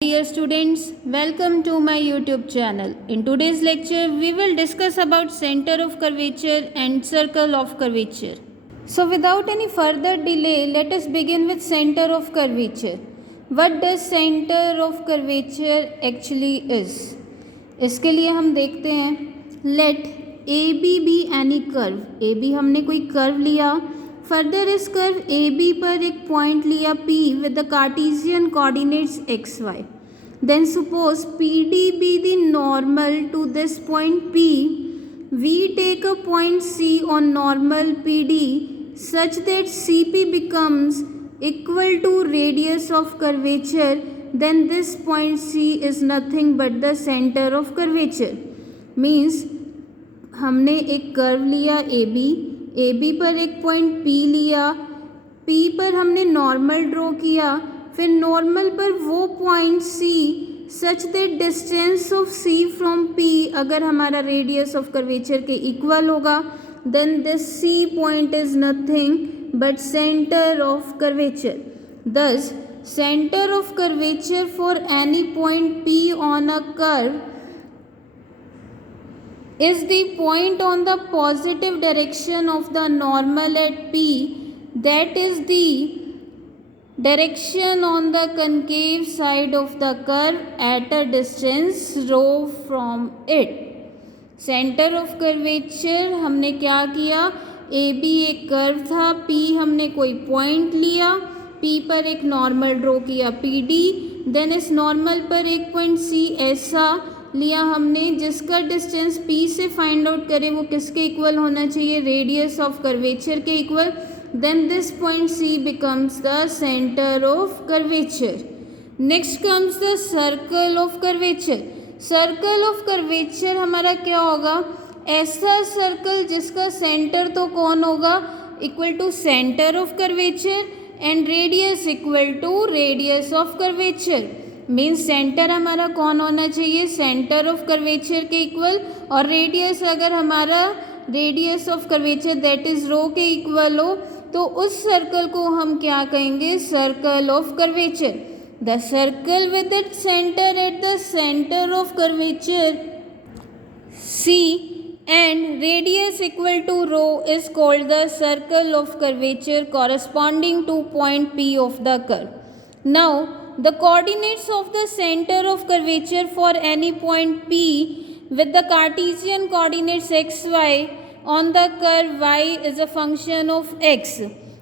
Dear students, welcome to my YouTube channel. In today's lecture, we will discuss about center of curvature and circle of curvature. So without any further delay, let us begin with center of curvature. What does center of curvature actually is? इसके लिए हम देखते हैं let AB be any curve. AB हमने कोई curve लिया. Further इस curve AB पर एक पॉइंट लिया P with the Cartesian coordinates xy. Then suppose PD be the normal to this point P. We take a point C on normal PD such that CP becomes equal to radius of curvature. Then this point C is nothing but the center of curvature. Means हमने एक curve लिया AB पर एक point P लिया, P पर हमने normal draw किया, फिर नॉर्मल पर वो point C such that distance of C from P अगर हमारा रेडियस ऑफ कर्वेचर के इक्वल होगा, then this C point is nothing but centre of curvature. Thus centre of curvature for any point P on a curve is the point on the positive direction of the normal at P, that is the direction on the concave side of the curve at a distance rho from it. Center of curvature हमने क्या किया, AB एक curve था, P हमने कोई point लिया, P पर एक नॉर्मल ड्रॉ किया PD, देन इस नॉर्मल पर एक पॉइंट C ऐसा लिया हमने जिसका डिस्टेंस P से फाइंड आउट करें वो किसके इक्वल होना चाहिए, रेडियस ऑफ कर्वेचर के इक्वल. Then this point C becomes the center of curvature. Next comes the circle of curvature. Circle of curvature हमारा क्या होगा, ऐसा सर्कल जिसका सेंटर तो कौन होगा, equal to centre of curvature and radius equal to radius of curvature. Means centre हमारा कौन होना चाहिए, सेंटर ऑफ कर्वेचर के इक्वल, और रेडियस अगर हमारा radius of curvature that is rho के इक्वल हो तो उस सर्कल को हम क्या कहेंगे, circle of curvature. The circle with its centre at the centre of curvature C and radius equal to rho is called the circle of curvature corresponding to point P of the curve. Now the coordinates of the center of curvature for any point P with the Cartesian coordinates xy on the curve y is a function of x.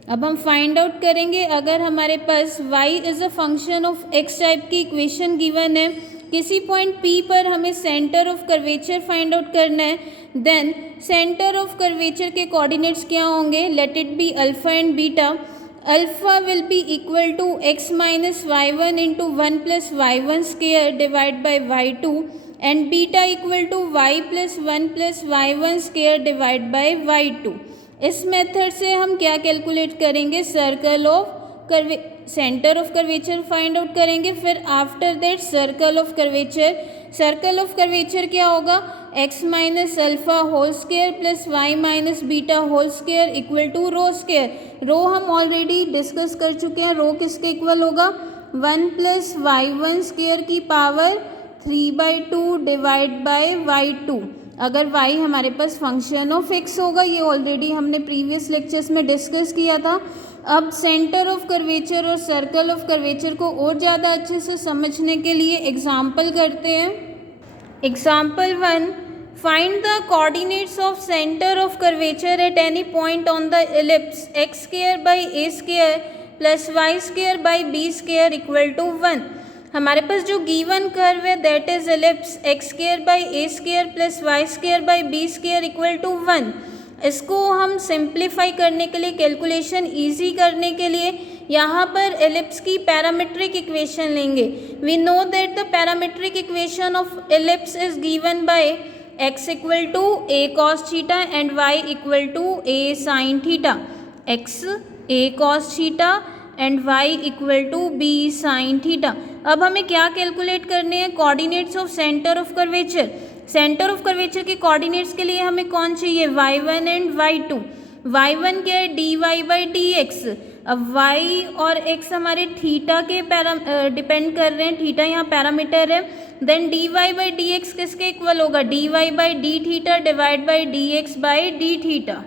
अब हम find out करेंगे, अगर हमारे पास y is a function of x type की equation given है, किसी point P पर हमें centre of curvature find out करना है, देन सेंटर ऑफ कर्वेचर के कोऑर्डिनेट्स क्या होंगे, let it be alpha and beta. Alpha will be equal to x minus y1 into 1 plus y1 square divided by y2 and beta equal to y plus 1 plus y1 square divided by y2. इस method से हम क्या calculate करेंगे, circle of centre of curvature find out करेंगे. फिर after that circle of curvature, circle of curvature क्या होगा, x minus alpha whole square plus y minus beta whole square equal to rho square. Rho हम already discuss कर चुके हैं, रो किसके इक्वल होगा, 1 प्लस y1 स्क्वायर की पावर 3/2 डिवाइड बाय y2. अगर y हमारे पास फंक्शन ऑफ x होगा, ये ऑलरेडी हमने प्रीवियस लेक्चर्स में डिस्कस किया था. अब सेंटर ऑफ कर्वेचर और सर्कल ऑफ कर्वेचर को और ज़्यादा अच्छे से समझने के लिए एग्जाम्पल करते हैं. Example 1, find the coordinates of centre of curvature at any point on the ellipse x square by a square plus y square by b square equal to 1. हमारे पास जो गिवन कर्व है that is ellipse x square by a square plus y square by b square equal to 1. इसको हम simplify करने के लिए, calculation easy करने के लिए यहाँ पर एलिप्स की पैरामीट्रिक इक्वेशन लेंगे. We know that the parametric equation of ellipse is given by x equal to a cos theta and y equal to a sin theta. x a cos theta and y equal to b sin theta. अब हमें क्या calculate करने हैं, coordinates of centre of curvature. Centre of curvature के coordinates के लिए हमें कौन चाहिए, y1 एंड y2. y1 क्या है, dy बाई dx. अब y और x हमारे थीटा के डिपेंड कर रहे हैं, थीटा यहाँ पैरामीटर है। Then dy by D x किसके इक्वल होगा, dy by d theta divide by D x by d theta.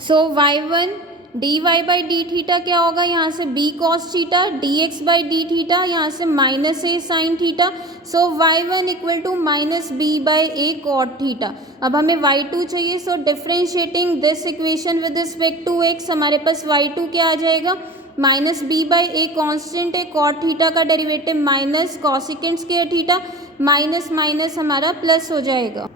So y1 dy by d theta क्या होगा, यहाँ से b cos theta, dx by d theta यहाँ से minus a sine theta. So y1 equal to minus b by a cot theta. अब हमें y2 चाहिए, so differentiating this equation with respect to x हमारे पास y2 क्या आ जाएगा, minus b by a constant है, कॉट थीटा का derivative minus cosecant square theta, minus minus हमारा प्लस हो जाएगा,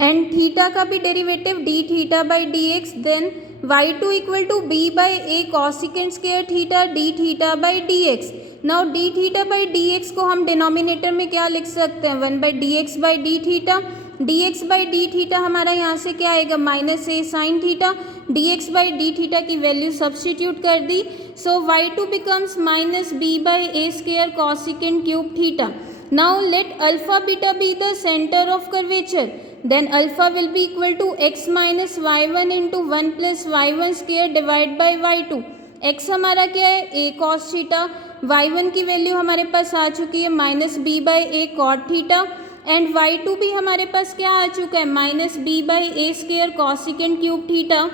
एंड थीटा का भी derivative d theta by D x. Then y2 equal to b by a cosecant square theta d theta by D x. Now d theta by D x को हम denominator में क्या लिख सकते हैं, 1 by D x by d theta. D x by d theta हमारा यहाँ से क्या आएगा, minus a sine theta, D x by d theta की वैल्यू सब्सटीट्यूट कर दी। सो y2 becomes minus b by a square cosecant cube theta. Now let alpha beta be the centre of curvature, then alpha will be equal to x minus y1 into 1 plus y1 square divide by y2। x हमारा क्या है, a cos theta, y1 की value हमारे पास आ चुकी है minus b by a cot theta, and y2 भी हमारे पास क्या आ चुका है, minus b by a square cosecant cube theta.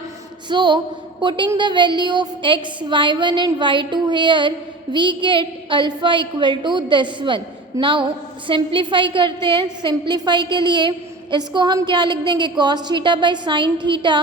So putting the value of x, y1 and y2 here we get alpha equal to this one. Now simplify करते हैं, simplify के लिए इसको हम क्या लिख देंगे, cos theta by sine theta,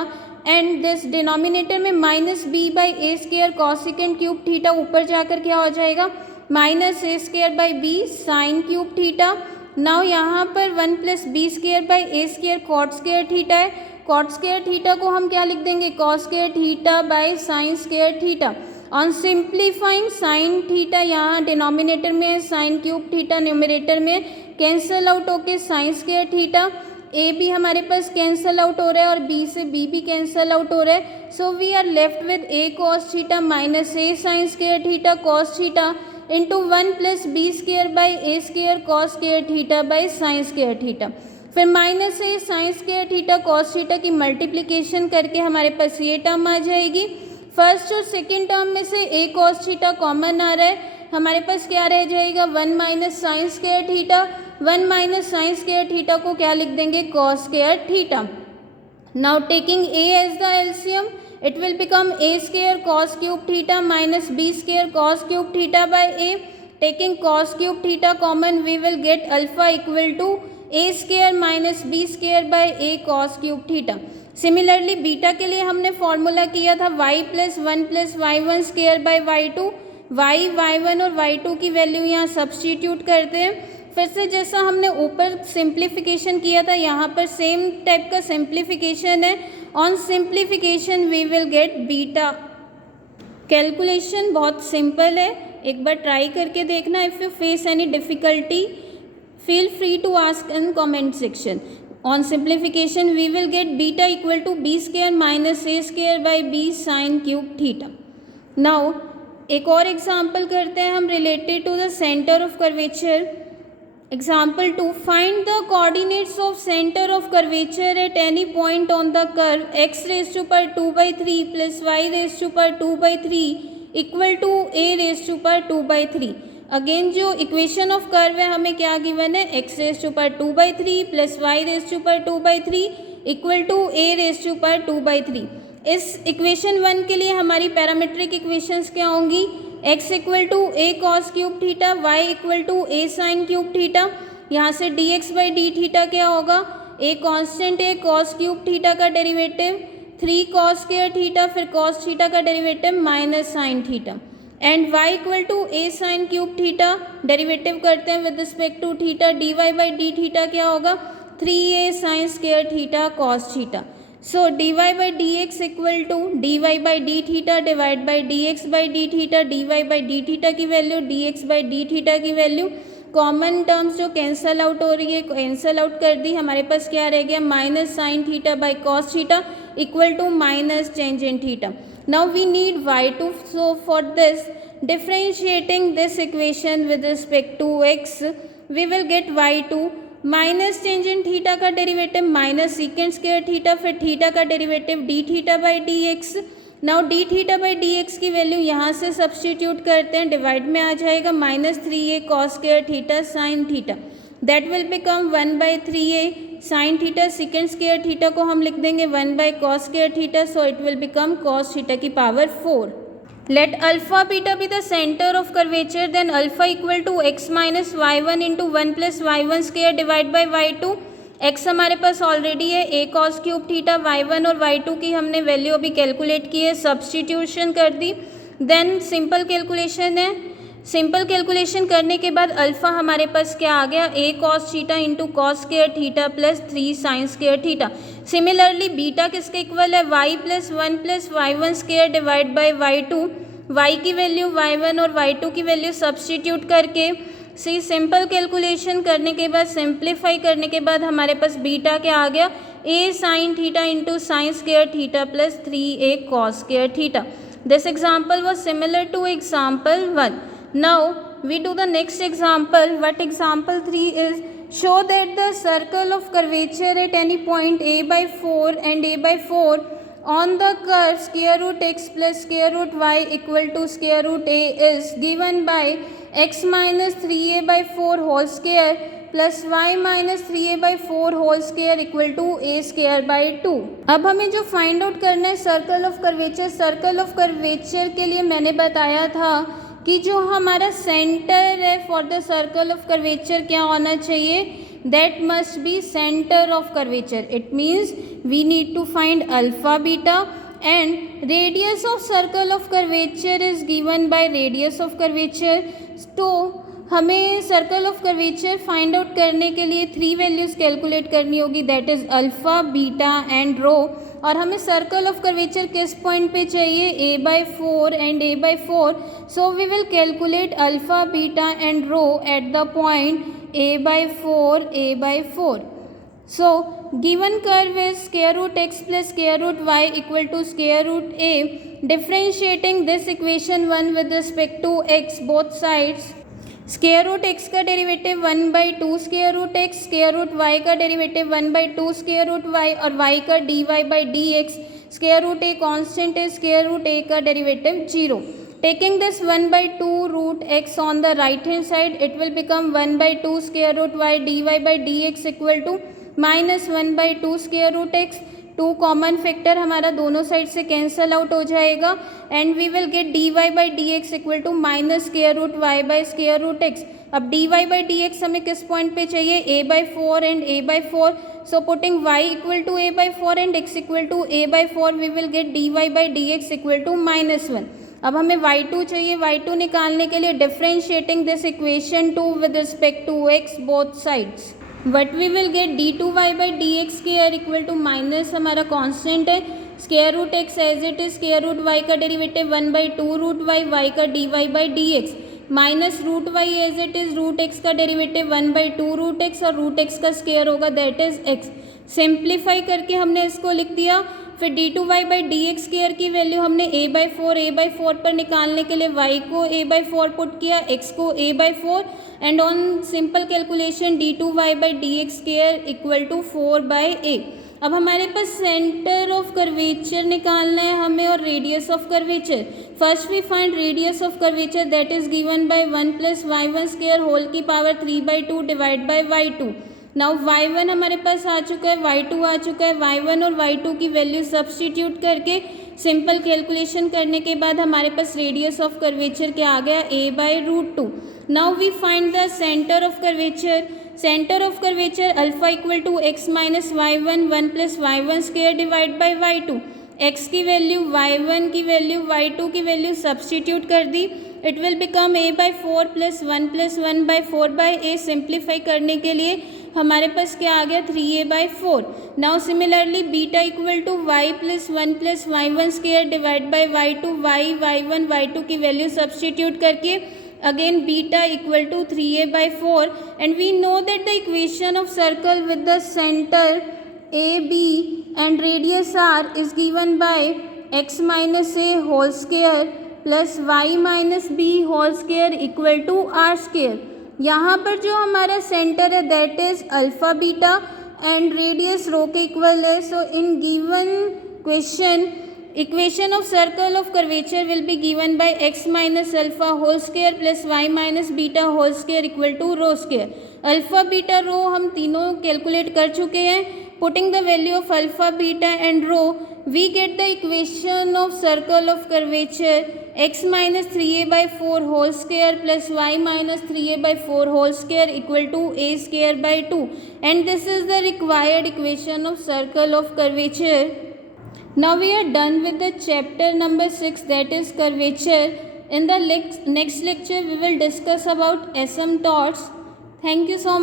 and this denominator में minus b by a square cosecant cube theta, ऊपर जाकर क्या हो जाएगा, minus a square by b sine cube theta. Now यहाँ पर 1 plus b square by a square cot square theta है, cot square theta को हम क्या लिख देंगे, cos square theta by sine square theta. On simplifying sine theta यहाँ denominator में है, साइन क्यूब थीटा न्यूमरेटर में, कैंसल आउट होके साइन स्क्वायर थीटा, ए भी हमारे पास कैंसल आउट हो रहा है और बी से बी भी कैंसल आउट हो रहा है। So we are left with a cos theta minus a sine square theta cos theta into 1 plus b square by a square cos square theta by sine square theta. फिर minus a sine square theta cos theta की multiplication करके हमारे पास ये term आ जाएगी। First और second term में से a cos theta common आ रहा है, हमारे पास क्या रह जाएगा, 1 minus sine square theta, 1 minus sine square theta को क्या लिख देंगे, cos square theta. Now taking a as the LCM it will become a square cos cube theta minus b square cos cube theta by a. Taking cos cube theta common we will get alpha equal to a square minus b square by A cos cube theta. Similarly beta के लिए हमने formula किया था y plus 1 plus y1 square by y2, y1 और y2 की value यहाँ substitute करते हैं। फिर से जैसा हमने ऊपर सिंप्लीफिकेशन किया था यहाँ पर सेम टाइप का सिंप्लीफिकेशन है। On simplification we will get beta. Calculation बहुत सिंपल है, एक बार ट्राई करके देखना। If you face any difficulty feel free to ask in comment section. On simplification we will get beta equal to b square minus a square by b sin cube theta. Now एक और example करते हैं हम related to the centre of curvature. Example 2, find the coordinates of centre of curvature at any point on the curve x raise to power 2/3 प्लस y raise to power 2/3 equal to a raise to power 2/3। Again जो equation of curve है हमें क्या given है, x raise to power 2/3 प्लस y raise to power 2/3 equal to a raise to power 2/3। इस equation 1 के लिए हमारी पैरामीट्रिक इक्वेशंस क्या होंगी, x equal to a cos cube theta, y equal to a sine cube theta. यहाँ से dx by d theta क्या होगा, a कांस्टेंट है, कॉस क्यूब थीटा का डेरिवेटिव 3 कॉस स्क्वायर थीटा, फिर कॉस थीटा का derivative minus sine theta, and y equal to a sine cube theta. Derivative करते हैं with respect to theta, dy by d theta क्या होगा, 3a sine square theta cos theta. So dy by D x equal to dy by d theta divide by dx by d theta, dy by d theta की value dx by d theta की value, common terms जो cancel out हो रही है cancel out कर दी, हमारे पास क्या रह गया, minus sine theta by cos theta equal to minus tangent theta. Now we need y2, so for this differentiating this equation with respect to x we will get y2 minus tangent theta का derivative minus secant square theta, फिर theta का derivative d theta by D x now d theta by D x की value यहाँ से substitute करते हैं, divide में आ जाएगा -3a cos square theta sine theta, that will become 1/3a sine theta, second square theta को हम लिख देंगे 1/cos square theta, so it will become cos theta की power 4. Let alpha beta be the center of curvature, then alpha equal to x minus y1 into 1 plus y1 square divide by y2. x हमारे पास already है a cos cube theta, y1 और y2 की हमने value अभी calculate की है, substitution कर दी, then simple calculation है, सिंपल कैलकुलेशन करने के बाद अल्फ़ा हमारे पास क्या आ गया, a cos theta into cos square theta plus 3 sign square theta. Similarly beta किसके इक्वल है, y plus 1 plus y1 square divide by y2. y की वैल्यू y1 और y2 की वैल्यू सब्सटीट्यूट करके सिंपल कैलकुलेशन करने के बाद, सिंप्लीफाई करने के बाद हमारे पास बीटा क्या आ गया, a sine theta into sine square theta plus 3a cos square theta. This example was similar to example 1. Now we do the next example. What example 3 is, show that the circle of curvature at any point a by 4 and a by 4 on the curve square root x plus square root y equal to square root a is given by x minus 3a by 4 whole square plus y minus 3a by 4 whole square equal to a square by 2. अब हमें जो find out करना है circle of curvature, circle of curvature के लिए मैंने बताया था कि जो हमारा सेंटर है for the circle of curvature क्या होना चाहिए, that must be centre of curvature. It means we need to find alpha beta and radius of circle of curvature is given by radius of curvature. तो हमें circle of curvature find out करने के लिए 3 values calculate करनी होगी, that is alpha beta and rho. और हमें circle of curvature किस पॉइंट पे चाहिए, a by 4 and a by 4. So we will calculate alpha beta and rho at the point a by 4, a by 4. So given curve is square root x plus square root y equal to square root a. Differentiating this equation 1 with respect to x both sides, square root x का derivative 1/2 square root x, square root Y का derivative 1/2 square root y और y का dy by D x. Square root a constant है, square root a का derivative 0. Taking this 1/2 root x on the right hand side, it will become 1/2 square root y dy by D x equal to minus 1/2 square root x. 2 common factor हमारा दोनों side से cancel out हो जाएगा and we will get dy by D x equal to minus square root y by square root x. अब dy by D x हमें किस point पे चाहिए, a by 4 and a by 4. So putting y equal to a by 4 and x equal to a by 4 we will get dy by D x equal to -1. अब हमें y2 चाहिए, y2 निकालने के लिए differentiating this equation 2 with respect to x both sides, what we will get d2y by D x square equal to minus हमारा constant है square root X as it is, square root Y का derivative 1/2 root Y, Y का dy by D X minus root Y as it is, root x का derivative 1/2 root X और root x का square होगा that is x. Simplify करके हमने इसको लिख दिया. फिर d2y by D x square की वैल्यू हमने a बाई 4 पर निकालने के लिए y को a बाई 4 पुट किया, x को a by 4 and on simple calculation d2y by D x square equal to 4 by a. अब हमारे पास सेंटर ऑफ कर्वेचर निकालना है हमें और radius of curvature. First we find radius of curvature that is given by 1 plus y1 square whole की power 3/2 divide by y2. Now y1 हमारे पास आ चुका है, y2 आ चुका है. y1 और y2 की वैल्यू सब्सटीट्यूट करके सिंपल कैलकुलेशन करने के बाद हमारे पास रेडियस ऑफ कर्वेचर क्या आ गया, a by √2. Now we find the centre of curvature. Centre of curvature alpha equal to x minus y1 1 plus y1 square divide by y2. x की value, y1 की value, y2 की value substitute कर दी. It will become a by 4 plus 1 by 4 by a. Simplify करने के लिए हमारे पास क्या आ गया, 3a by 4. Now similarly beta equal to y plus 1 plus y1 square divide by y2, y1 y2 की वैल्यू सब्सटीट्यूट करके again beta equal to 3a by 4 and we know that the equation of circle with the center AB and radius R is given by x minus a whole square plus y minus b whole square equal to r square. यहाँ पर जो हमारा centre है that is alpha beta and radius rho के equal है. So in given question equation of circle of curvature will be given by x minus alpha whole square plus y minus beta whole square equal to rho square. Alpha beta rho हम तीनों calculate कर चुके हैं. Putting the value of alpha, beta and rho, we get the equation of circle of curvature x minus 3a by 4 whole square plus y minus 3a by 4 whole square equal to a square by 2, and this is the required equation of circle of curvature. Now we are done with the chapter number 6, that is curvature. In the next lecture we will discuss about asymptotes. Thank you so much.